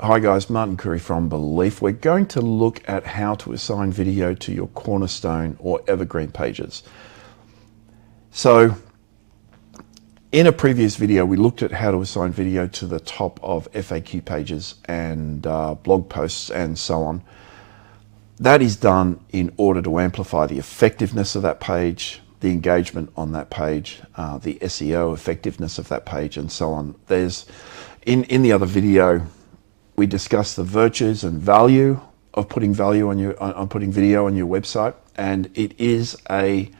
Hi guys, Martin Curry from Belief. We're going to look at how to assign video to your Cornerstone or Evergreen pages. So in a previous video, we looked at how to assign video to the top of FAQ pages and blog posts and so on. That is done in order to amplify the effectiveness of that page, the engagement on that page, the SEO effectiveness of that page, and so on. There's in the other video, we discussed the virtues and value of putting video on your website, and it is a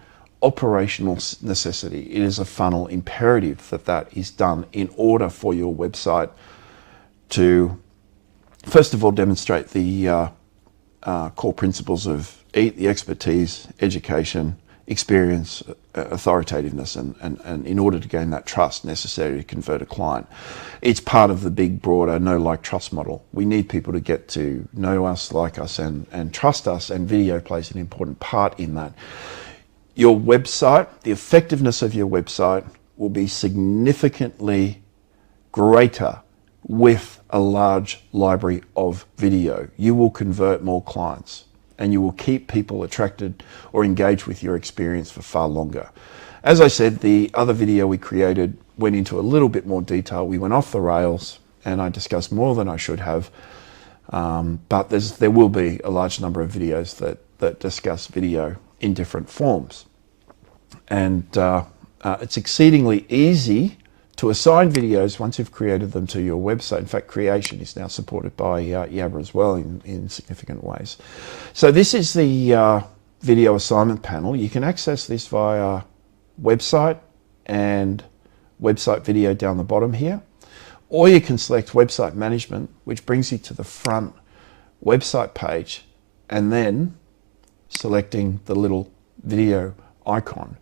operational necessity. It is a funnel imperative that is done in order for your website to, first of all, demonstrate the core principles of the expertise, education, experience, authoritativeness, and in order to gain that trust necessary to convert a client. It's part of the big, broader know, like, trust model. We need people to get to know us, like us, and trust us, and video plays an important part in that. Your website, the effectiveness of your website will be significantly greater with a large library of video. You will convert more clients, and you will keep people attracted or engaged with your experience for far longer. As I said, the other video we created went into a little bit more detail. We went off the rails, and I discussed more than I should have. But there will be a large number of videos that discuss video in different forms. And it's exceedingly easy to assign videos once you've created them to your website. In fact, creation is now supported by Yabber as well in significant ways. So this is the video assignment panel. You can access this via website and website video down the bottom here, or you can select website management, which brings you to the front website page, and then selecting the little video icon.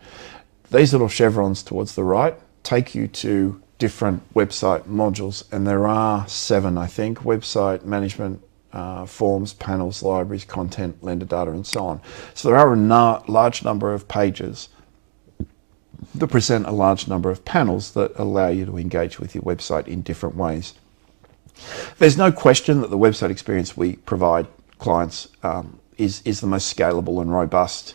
These little chevrons towards the right take you to different website modules, and there are 7, I think: website management, forms, panels, libraries, content, lender data, and so on. So there are a large number of pages that present a large number of panels that allow you to engage with your website in different ways. There's no question that the website experience we provide clients is the most scalable and robust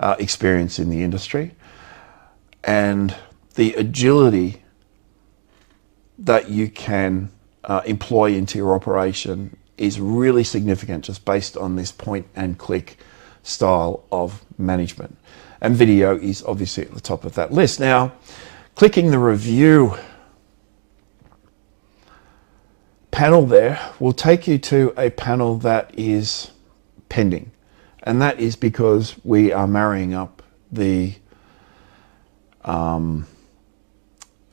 experience in the industry, and the agility that you can employ into your operation is really significant just based on this point and click style of management. And video is obviously at the top of that list. Now, clicking the review panel there will take you to a panel that is pending. And that is because we are marrying up the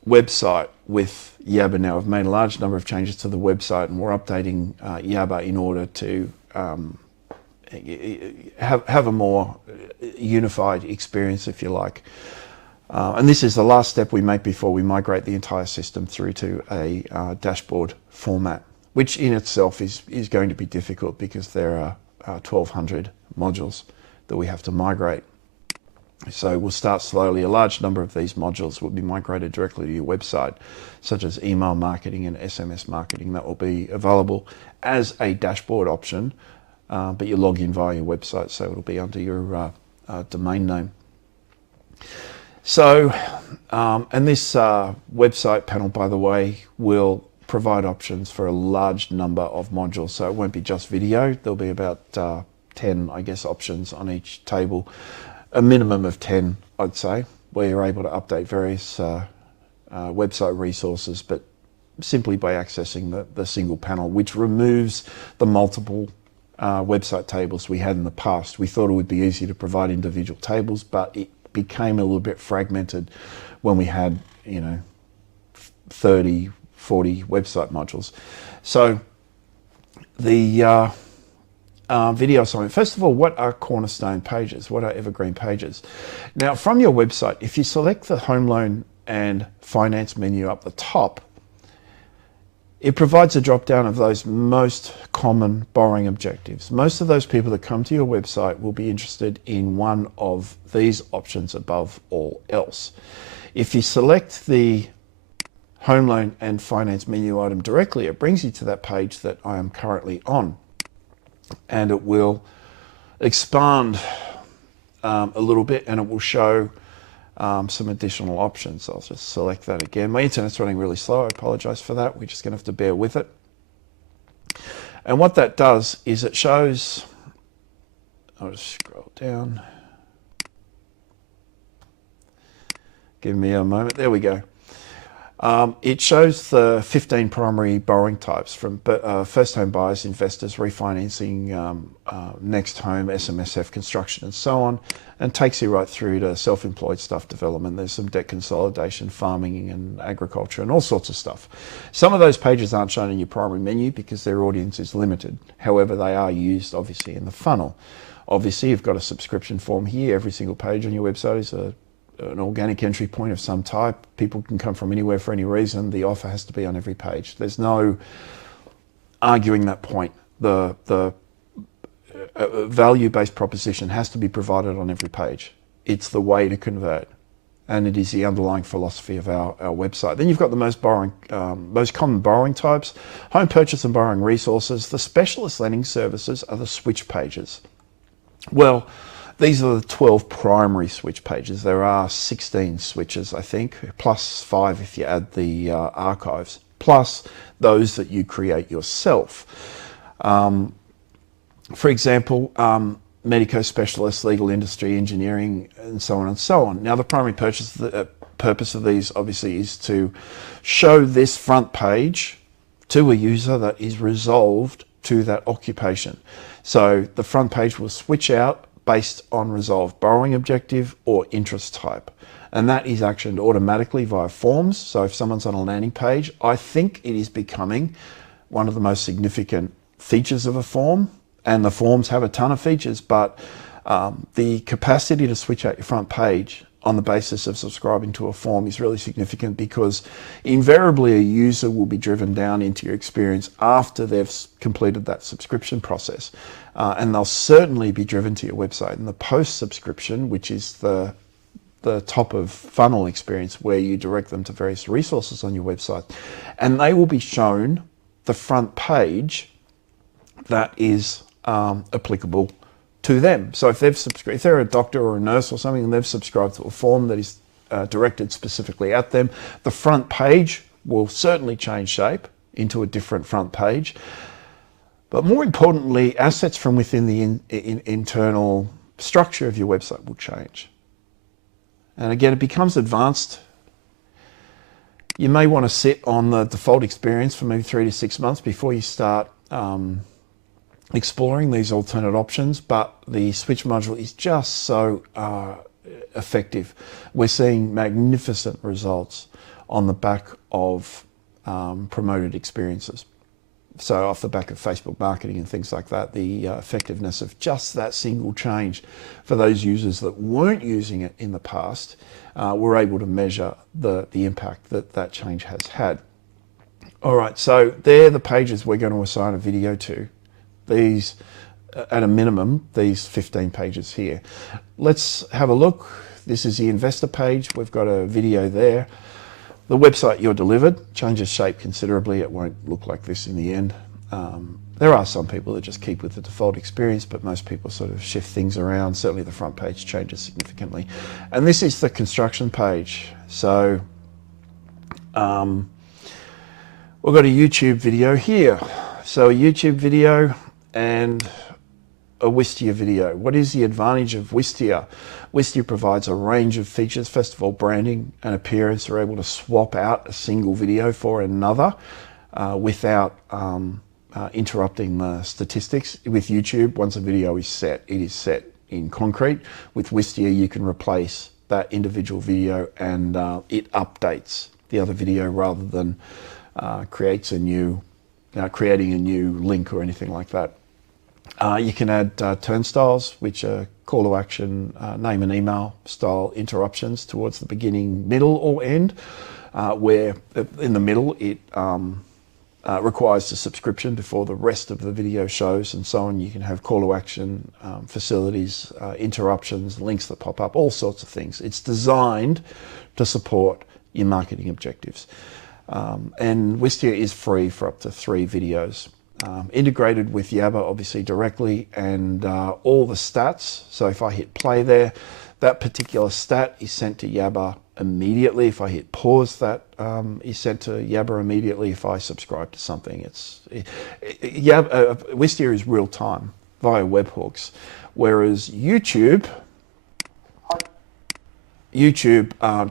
website with Yabber now. I've made a large number of changes to the website, and we're updating Yabber in order to have a more unified experience, if you like. And this is the last step we make before we migrate the entire system through to a dashboard format, which in itself is going to be difficult because there are 1,200 modules that we have to migrate. So we'll start slowly. A large number of these modules will be migrated directly to your website, such as email marketing and SMS marketing. That will be available as a dashboard option, but you log in via your website, so it'll be under your domain name. So, and this website panel, by the way, will provide options for a large number of modules. So it won't be just video. There'll be about 10, I guess, options on each table. A minimum of 10, I'd say, where you're able to update various website resources, but simply by accessing the single panel, which removes the multiple website tables we had in the past. We thought it would be easy to provide individual tables, but it became a little bit fragmented when we had, 30, 40 website modules. So the video assignment. First of all, what are Cornerstone pages? What are Evergreen pages? Now, from your website, if you select the Home Loan and Finance menu up the top, it provides a drop down of those most common borrowing objectives. Most of those people that come to your website will be interested in one of these options above all else. If you select the home loan and finance menu item directly, it brings you to that page that I am currently on. And it will expand a little bit, and it will show some additional options. I'll just select that again. My internet's running really slow. I apologize for that. We're just going to have to bear with it. And what that does is it shows, I'll just scroll down. Give me a moment. There we go. It shows the 15 primary borrowing types from first home buyers, investors, refinancing, next home, SMSF, construction, and so on, and takes you right through to self-employed stuff, development. There's some debt consolidation, farming and agriculture, and all sorts of stuff. Some of those pages aren't shown in your primary menu because their audience is limited. However, they are used obviously in the funnel. Obviously, you've got a subscription form here. Every single page on your website is an organic entry point of some type. People can come from anywhere for any reason. The offer has to be on every page. There's no arguing that point. The value-based proposition has to be provided on every page. It's the way to convert, and it is the underlying philosophy of our website. Then you've got the most common borrowing types: home purchase and borrowing resources. The specialist lending services are the switch pages. Well, these are the 12 primary switch pages. There are 16 switches, I think, plus 5 if you add the archives, plus those that you create yourself. For example, medico specialists, legal industry, engineering, and so on and so on. Now, the primary purpose of these obviously is to show this front page to a user that is resolved to that occupation. So the front page will switch out based on resolved borrowing objective or interest type. And that is actioned automatically via forms. So if someone's on a landing page, I think it is becoming one of the most significant features of a form. And the forms have a ton of features, but the capacity to switch out your front page on the basis of subscribing to a form is really significant, because invariably a user will be driven down into your experience after they've completed that subscription process. And they'll certainly be driven to your website in the post-subscription, which is the top of funnel experience, where you direct them to various resources on your website. And they will be shown the front page that is applicable to them. So if they're a doctor or a nurse or something, and they've subscribed to a form that is directed specifically at them, the front page will certainly change shape into a different front page. But more importantly, assets from within the internal structure of your website will change. And again, it becomes advanced. You may want to sit on the default experience for maybe 3 to 6 months before you start exploring these alternate options, but the switch module is just so effective. We're seeing magnificent results on the back of promoted experiences. So off the back of Facebook marketing and things like that, the effectiveness of just that single change for those users that weren't using it in the past, we're able to measure the impact that change has had. All right, so they're the pages we're going to assign a video to. These, at a minimum, these 15 pages here. Let's have a look. This is the investor page. We've got a video there. The website you're delivered changes shape considerably. It won't look like this in the end. There are some people that just keep with the default experience, but most people sort of shift things around. Certainly the front page changes significantly. And this is the construction page. So we've got a YouTube video here. So a YouTube video and a Wistia video. What is the advantage of Wistia? Wistia provides a range of features. First of all, branding and appearance. We're able to swap out a single video for another without interrupting the statistics. With YouTube, once a video is set, it is set in concrete. With Wistia, you can replace that individual video and it updates the other video rather than creating a new link or anything like that. You can add turnstiles, which are call to action, name and email style interruptions towards the beginning, middle or end, where in the middle it requires a subscription before the rest of the video shows and so on. You can have call to action, facilities, interruptions, links that pop up, all sorts of things. It's designed to support your marketing objectives. And Wistia is free for up to 3 videos. Integrated with Yabber obviously directly, and all the stats. So if I hit play there, that particular stat is sent to Yabber immediately. If I hit pause, that is sent to Yabber immediately. If I subscribe to something, Wistia is real time via webhooks, whereas YouTube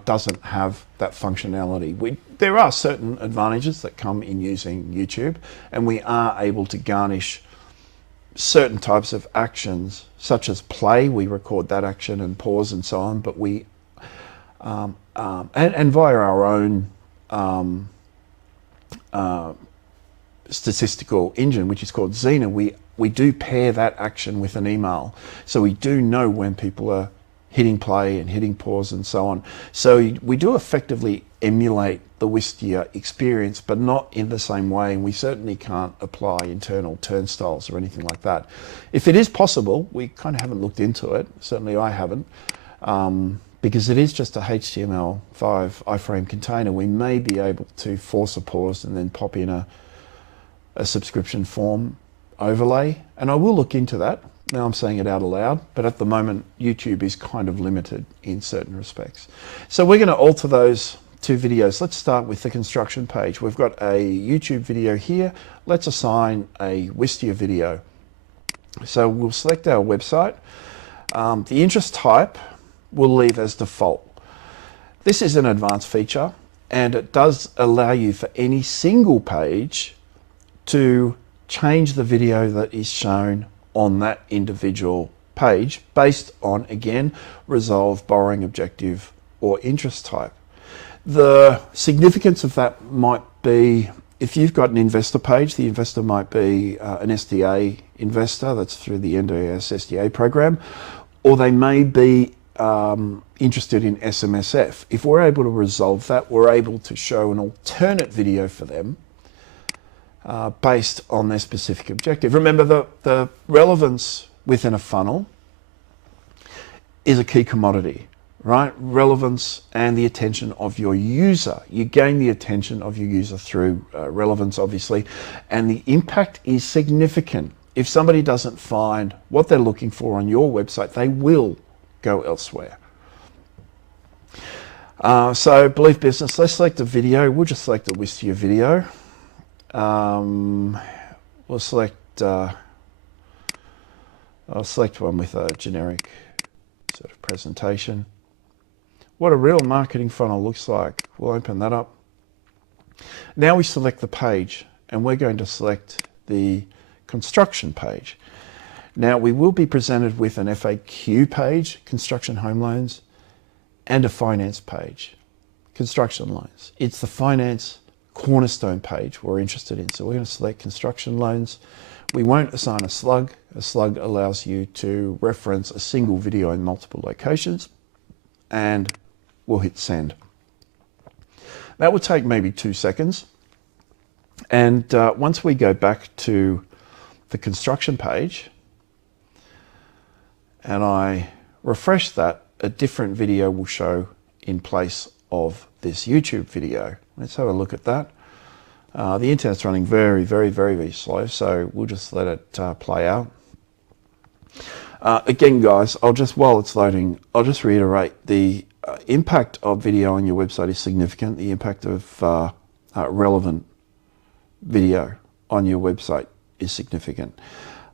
doesn't have that functionality. There are certain advantages that come in using YouTube, and we are able to garnish certain types of actions, such as play. We record that action and pause and so on, but we and via our own statistical engine, which is called Xena, we do pair that action with an email, so we do know when people are hitting play and hitting pause and so on. So we do effectively emulate the Wistia experience, but not in the same way. And we certainly can't apply internal turnstiles or anything like that. If it is possible, we kind of haven't looked into it. Certainly I haven't, because it is just a HTML5 iframe container. We may be able to force a pause and then pop in a subscription form overlay. And I will look into that. Now I'm saying it out aloud, but at the moment, YouTube is kind of limited in certain respects. So we're going to alter those 2 videos. Let's start with the construction page. We've got a YouTube video here. Let's assign a Wistia video. So we'll select our website. The interest type we'll leave as default. This is an advanced feature, and it does allow you for any single page to change the video that is shown on that individual page based on, again, resolve, borrowing objective, or interest type. The significance of that might be, if you've got an investor page, the investor might be an SDA investor, that's through the NDIS SDA program, or they may be interested in SMSF. If we're able to resolve that, we're able to show an alternate video for them based on their specific objective. Remember, the relevance within a funnel is a key commodity, right? Relevance and the attention of your user. You gain the attention of your user through relevance, obviously, and the impact is significant. If somebody doesn't find what they're looking for on your website, they will go elsewhere. So Believe Business, let's select a video. We'll just select a Wistia video. We'll select, I'll select one with a generic sort of presentation. What a real marketing funnel looks like. We'll open that up. Now we select the page, and we're going to select the construction page. Now we will be presented with an FAQ page, construction home loans, and a finance page, construction loans. It's the finance Cornerstone page we're interested in. So we're going to select construction loans. We won't assign a slug. A slug allows you to reference a single video in multiple locations, and we'll hit send. That will take maybe 2 seconds. And once we go back to the construction page and I refresh that, a different video will show in place of this YouTube video. Let's have a look at that. The internet's running very, very, very, very slow, so we'll just let it play out. Again, guys, while it's loading, I'll just reiterate the impact of video on your website is significant. The impact of relevant video on your website is significant.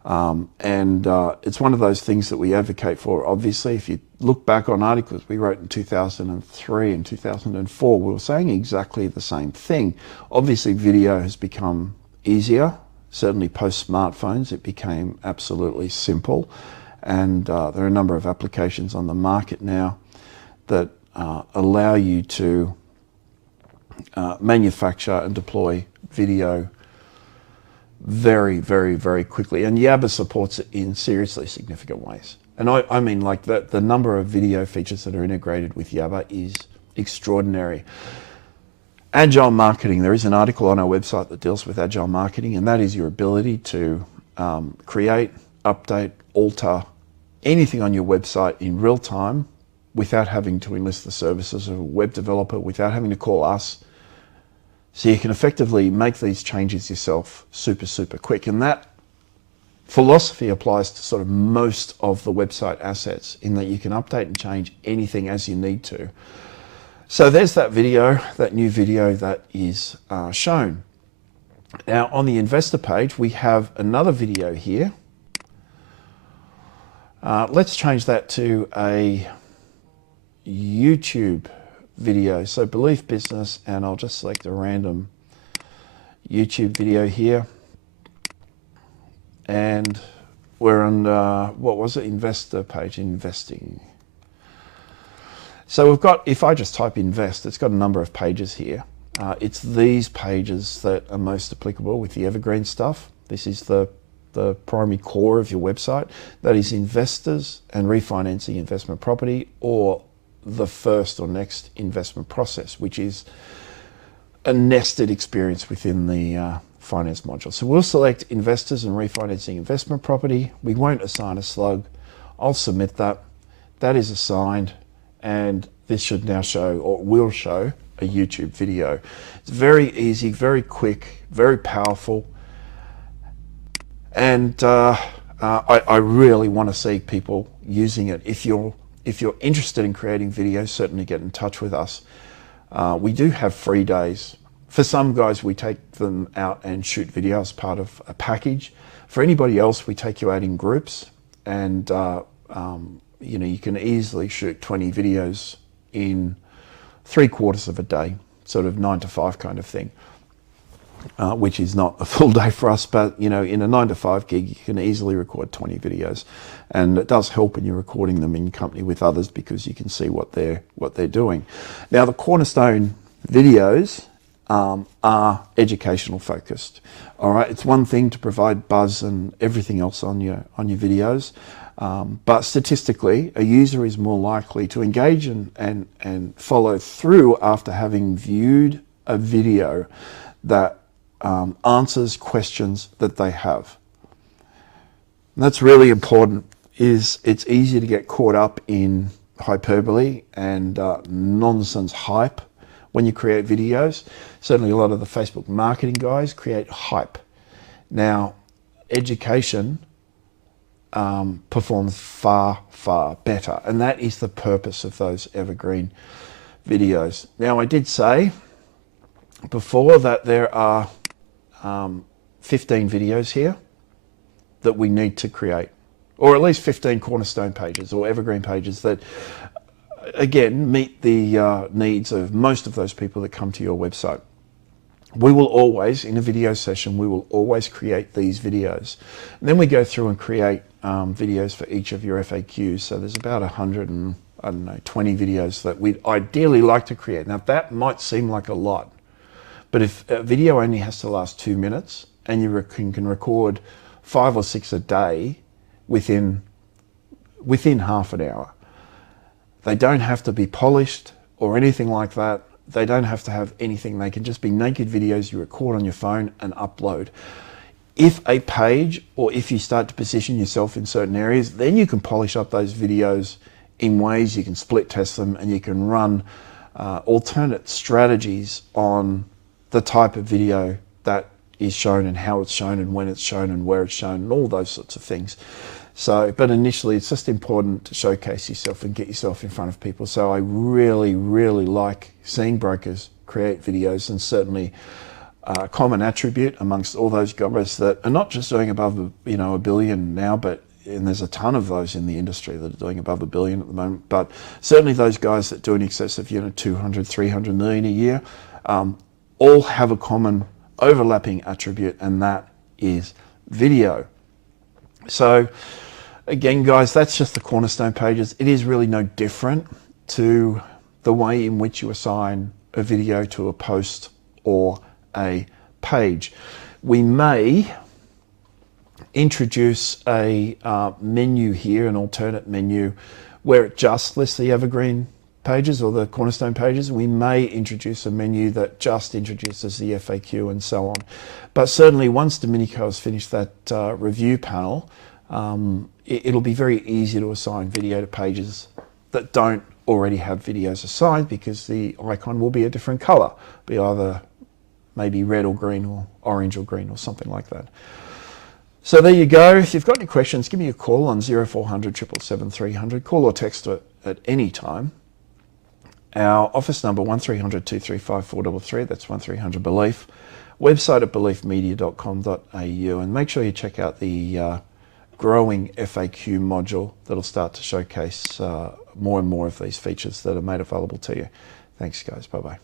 And it's one of those things that we advocate for. Obviously, if you look back on articles we wrote in 2003 and 2004, we were saying exactly the same thing. Obviously, video has become easier. Certainly post smartphones, it became absolutely simple. And there are a number of applications on the market now that allow you to manufacture and deploy video very, very, very quickly. And Yabber supports it in seriously significant ways. And I mean, like, the number of video features that are integrated with Yabber is extraordinary. Agile marketing, there is an article on our website that deals with agile marketing, and that is your ability to create, update, alter anything on your website in real time without having to enlist the services of a web developer, without having to call us. So you can effectively make these changes yourself super quick. And that philosophy applies to sort of most of the website assets, in that you can update and change anything as you need to. So there's that video, that new video that is shown. Now on the investor page, we have another video here. Let's change that to a YouTube video. So Belief Business, and I'll just select a random YouTube video here. And we're on, what was it? Investor page, investing. So we've got, if I just type invest, it's got a number of pages here. It's these pages that are most applicable with the evergreen stuff. This is the primary core of your website. That is investors and refinancing investment property, or the first or next investment process, which is a nested experience within the finance module. So we'll select investors and refinancing investment property. We won't assign a slug. I'll submit that. That is assigned, and this should now show, or will show, a YouTube video. It's very easy, very quick, very powerful, and I really want to see people using it. If you're interested in creating videos, certainly get in touch with us. We do have free days. For some guys, we take them out and shoot video as part of a package. For anybody else, we take you out in groups, and you know, you can easily shoot 20 videos in 3/4 of a day, sort of 9 to 5 kind of thing, which is not a full day for us, but you know, in a 9 to 5 gig, you can easily record 20 videos, and it does help when you're recording them in company with others, because you can see what they're doing. Now, the Cornerstone videos are educational focused. All right, it's one thing to provide buzz and everything else on your videos, but statistically, a user is more likely to engage and follow through after having viewed a video that answers questions that they have. And that's really important. It's easy to get caught up in hyperbole and nonsense hype when you create videos. Certainly a lot of the Facebook marketing guys create hype. Now, education performs far better, and that is the purpose of those evergreen videos. Now, I did say before that there are 15 videos here that we need to create, or at least 15 Cornerstone pages or evergreen pages that, again, meet the needs of most of those people that come to your website. We will always, in a video session, we will always create these videos. And then we go through and create videos for each of your FAQs. So there's about 120 videos that we'd ideally like to create. Now, that might seem like a lot, but if a video only has to last 2 minutes and you can record 5 or 6 a day within half an hour, they don't have to be polished or anything like that. They don't have to have anything. They can just be naked videos you record on your phone and upload. If a page, or if you start to position yourself in certain areas, then you can polish up those videos in ways you can split test them, and you can run alternate strategies on the type of video that is shown and how it's shown and when it's shown and where it's shown and all those sorts of things. So, but initially it's just important to showcase yourself and get yourself in front of people. So I really like seeing brokers create videos, and certainly a common attribute amongst all those guys that are not just doing above $1 billion now, and there's a ton of those in the industry that are doing above $1 billion at the moment, but certainly those guys that do in excess of 200, 300 million a year, all have a common overlapping attribute, and that is video. So again, guys, that's just the Cornerstone pages. It is really no different to the way in which you assign a video to a post or a page. We may introduce a menu here, an alternate menu, where it just lists the evergreen pages or the Cornerstone pages. We may introduce a menu that just introduces the FAQ and so on. But certainly once Domenico has finished that review panel, it'll be very easy to assign video to pages that don't already have videos assigned, because the icon will be a different color, be either maybe red or green or orange or green or something like that. So there you go. If you've got any questions, give me a call on 0400 777 300. Call or text at any time. Our office number 1300 235 433. That's 1300 Belief. Website at beliefmedia.com.au, and make sure you check out the growing FAQ module that'll start to showcase more and more of these features that are made available to you. Thanks, guys. Bye-bye.